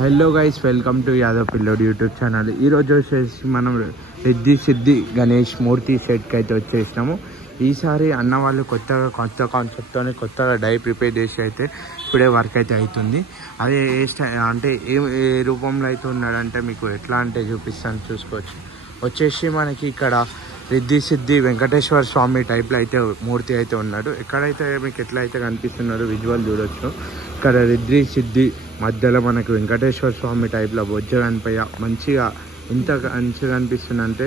Hello guys, welcome to Yadav పిల్లోడ్ YouTube channel. ఈరోజు వచ్చేసి మనం రిద్ధి సిద్ధి గణేష్ మూర్తి సెట్కి అయితే వచ్చేసినాము. ఈసారి అన్న వాళ్ళు కొత్త కాన్సెప్ట్తో కొత్తగా డై ప్రిపేర్ చేసి అయితే ఇప్పుడే వర్క్ అయితే అవుతుంది. అదే అంటే ఏ రూపంలో అయితే ఉన్నాడంటే మీకు ఎట్లా అంటే చూపిస్తాను, చూసుకోవచ్చు. వచ్చేసి మనకి ఇక్కడ రిద్ధి సిద్ధి వెంకటేశ్వర స్వామి టైప్లో అయితే మూర్తి అయితే ఉన్నాడు. ఎక్కడైతే మీకు ఎట్లా అయితే కనిపిస్తున్నారో విజువల్ చూడొచ్చు. ఇక్కడ రిద్ధి సిద్ధి మధ్యలో మనకు వెంకటేశ్వర స్వామి టైప్లో బొజ్జ కనిపయ్య మంచిగా ఇంత మంచిగా కనిపిస్తుందంటే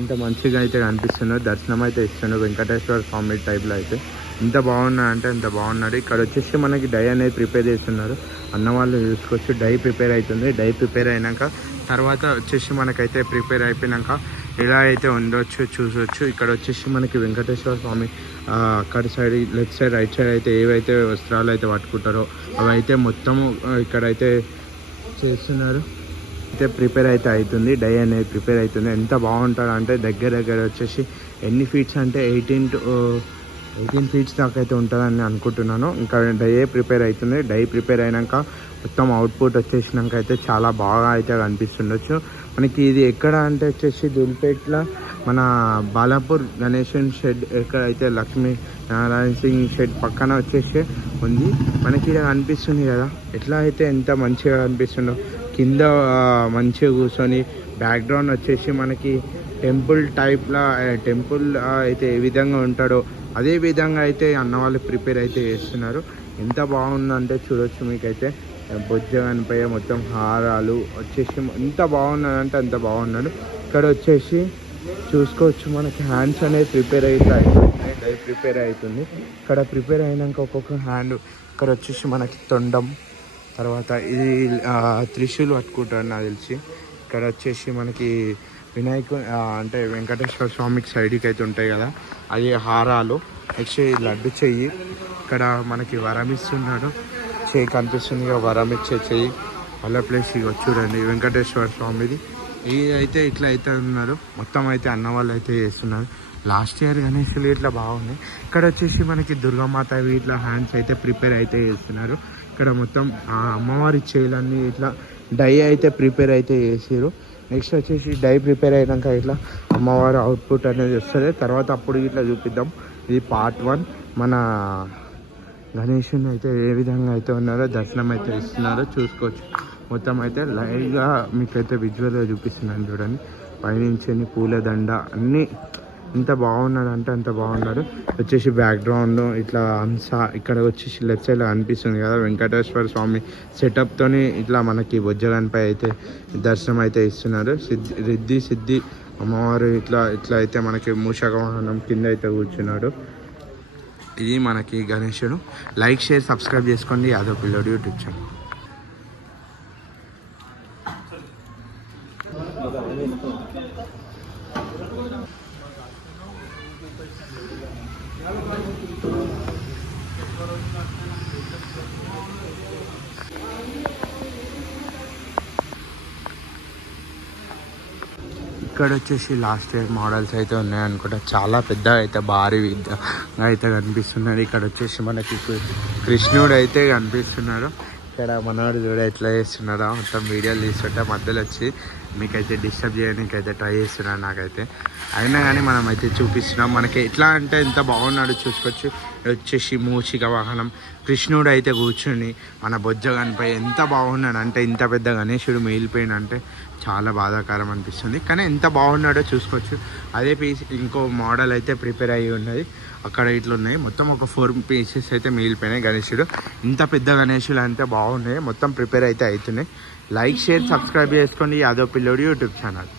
ఇంత మంచిగా అయితే కనిపిస్తున్నాడు. దర్శనం అయితే ఇస్తున్నాడు వెంకటేశ్వర స్వామి టైప్లో అయితే. ఇంత బాగున్నాడు అంటే ఇంత బాగున్నాడు. ఇక్కడ వచ్చేసి మనకి డై అనేది ప్రిపేర్ చేస్తున్నారు. అన్న వాళ్ళు చూసుకోవచ్చు. డై ప్రిపేర్ అవుతుంది. డై ప్రిపేర్ అయినాక తర్వాత వచ్చేసి మనకైతే ప్రిపేర్ అయిపోయినాక ఎలా అయితే ఉండొచ్చు చూసొచ్చు. ఇక్కడ వచ్చేసి మనకి వెంకటేశ్వర స్వామి అక్కడ side left side right side అయితే ఏవైతే వస్త్రాలు అయితే పట్టుకుంటారో అవి అయితే మొత్తము ఇక్కడైతే చేస్తున్నారు. అయితే ప్రిపేర్ అయితే అవుతుంది. డై అనేది ప్రిపేర్ అవుతుంది. ఎంత బాగుంటుంది అంటే దగ్గర వచ్చేసి ఎన్ని ఫీట్స్ అంటే 18 ఫీట్స్ దాకా అయితే ఉంటుందని అనుకుంటున్నాను. ఇంకా డై ప్రిపేర్ అవుతుంది. డై ప్రిపేర్ అయినాక మొత్తం అవుట్పుట్ వచ్చేసినాక అయితే చాలా బాగా అయితే కనిపిస్తుండొచ్చు. మనకి ఇది ఎక్కడ అంటే వచ్చేసి దుల్పేట్ల మన బాలాపూర్ గణేషన్ షెడ్ ఎక్కడైతే లక్ష్మీ నారాయణ సింగ్ షెడ్ పక్కన వచ్చేసి ఉంది. మనకి ఇలా కనిపిస్తుంది కదా, ఎట్లా అయితే ఎంత మంచిగా కనిపిస్తుందో. కింద మంచిగా కూర్చొని బ్యాక్గ్రౌండ్ వచ్చేసి మనకి టెంపుల్ టైప్లా టెంపుల్ అయితే ఏ విధంగా ఉంటాడో అదే విధంగా అయితే అన్న వాళ్ళు ప్రిపేర్ అయితే చేస్తున్నారు. ఎంత బాగుందంటే చూడొచ్చు. మీకైతే బొజ్జ కనిపోయే మొత్తం హారాలు వచ్చేసి ఎంత బాగున్నాడంటే అంత బాగున్నాడు. ఇక్కడ వచ్చేసి చూసుకోవచ్చు. మనకి హ్యాండ్స్ అనేది ప్రిపేర్ అయితే అవుతుంది. డై ప్రిపేర్ అవుతుంది. ఇక్కడ ప్రిపేర్ అయినాక ఒక్కొక్క హ్యాండ్ ఇక్కడ వచ్చేసి మనకి తొండం, తర్వాత ఇది త్రిశూలు పట్టుకుంటాడు నాకు తెలిసి. ఇక్కడ వచ్చేసి మనకి వినాయకు అంటే వెంకటేశ్వర స్వామికి సైడ్కి అయితే ఉంటాయి కదా, అది హారాలు. నెక్స్ట్ లడ్డు చెయ్యి. ఇక్కడ మనకి వరం ఇస్తున్నాడు. చెయ్యి కనిపిస్తుంది కదా, వరం ఇచ్చే చెయ్యి. వాళ్ళ ప్లేస్ ఇక చూడండి వెంకటేశ్వర స్వామిది. ఇది అయితే ఇట్లా అయితే ఉన్నారు. మొత్తం అయితే అన్న వాళ్ళు అయితే చేస్తున్నారు. లాస్ట్ ఇయర్ గణేషులు ఇట్లా బాగున్నాయి. ఇక్కడ వచ్చేసి మనకి దుర్గామాత ఇట్లా హ్యాండ్స్ అయితే ప్రిపేర్ అయితే చేస్తున్నారు. ఇక్కడ మొత్తం అమ్మవారి చేయాలన్నీ ఇట్లా డై అయితే ప్రిపేర్ అయితే చేసారు. నెక్స్ట్ వచ్చేసి డై ప్రిపేర్ అయినాక ఇట్లా అమ్మవారి అవుట్పుట్ అనేది వస్తుంది. తర్వాత అప్పుడు ఇట్లా చూపిద్దాం. ఇది పార్ట్ 1. మన గణేషుని అయితే ఏ విధంగా అయితే ఉన్నారో దర్శనం అయితే ఇస్తున్నారో చూసుకోవచ్చు. మొత్తం అయితే లైవ్గా మీకైతే విజువల్గా చూపిస్తున్నాను చూడండి. పైనుంచి పూలదండ అన్నీ ఎంత బాగున్నాడు అంటే అంత బాగున్నాడు. వచ్చేసి బ్యాక్గ్రౌండ్ ఇట్లా హంస ఇక్కడ వచ్చేసి లెఫ్ట్ సైడ్లో అనిపిస్తుంది కదా, వెంకటేశ్వర స్వామి సెటప్తోని ఇట్లా మనకి బొజ్జలనిపై అయితే దర్శనం అయితే ఇస్తున్నారు. రిద్ధి సిద్ధి అమ్మవారు ఇట్లా అయితే మనకి మూషక వాహనం కింద అయితే కూర్చున్నాడు. ఇది మనకి గణేశుడు. లైక్, షేర్, సబ్స్క్రైబ్ చేసుకోండి యాదవ్ పిల్లోడ్ యూట్యూబ్ ఛానల్. ఇక్కడ వచ్చేసి లాస్ట్ ఇయర్ మోడల్స్ అయితే ఉన్నాయనుకుంటా. చాలా పెద్ద అయితే భారీ విధంగా అయితే కనిపిస్తున్నాడు. ఇక్కడ వచ్చేసి మనకి కృష్ణుడు అయితే కనిపిస్తున్నాడు. ఇక్కడ మనవాడు చూడ ఎట్లా చేస్తున్నాడో మొత్తం వీడియోలు తీసుకుంటే మధ్యలో వచ్చి మీకైతే డిస్టర్బ్ చేయడానికి అయితే ట్రై చేస్తున్నాడు. నాకైతే అయినా కానీ మనం అయితే చూపిస్తున్నాం. మనకి ఎట్లా అంటే ఎంత బాగున్నాడు చూసుకోవచ్చు. వచ్చేసి మూషిక వాహనం కృష్ణుడు అయితే కూర్చుని మన బొజ్జ కనిపై ఎంత బాగున్నాడు అంటే ఇంత పెద్ద గణేశుడు మిగిలిపోయినంటే చాలా బాధాకరం అనిపిస్తుంది. కానీ ఎంత బాగున్నాడో చూసుకోవచ్చు. అదే పీస్ ఇంకో మోడల్ అయితే ప్రిపేర్ అయ్యి ఉన్నది. అక్కడ ఇట్లా ఉన్నాయి. మొత్తం ఒక 4 పీసెస్ అయితే మిగిలిపోయినాయి గణేశుడు. ఇంత పెద్ద గణేశులు అంతే బాగున్నాయి. మొత్తం ప్రిపేర్ అయితే అవుతున్నాయి. లైక్, షేర్, సబ్స్క్రైబ్ చేసుకోండి యాదవ్ పిల్లోడ్ యూట్యూబ్ ఛానల్.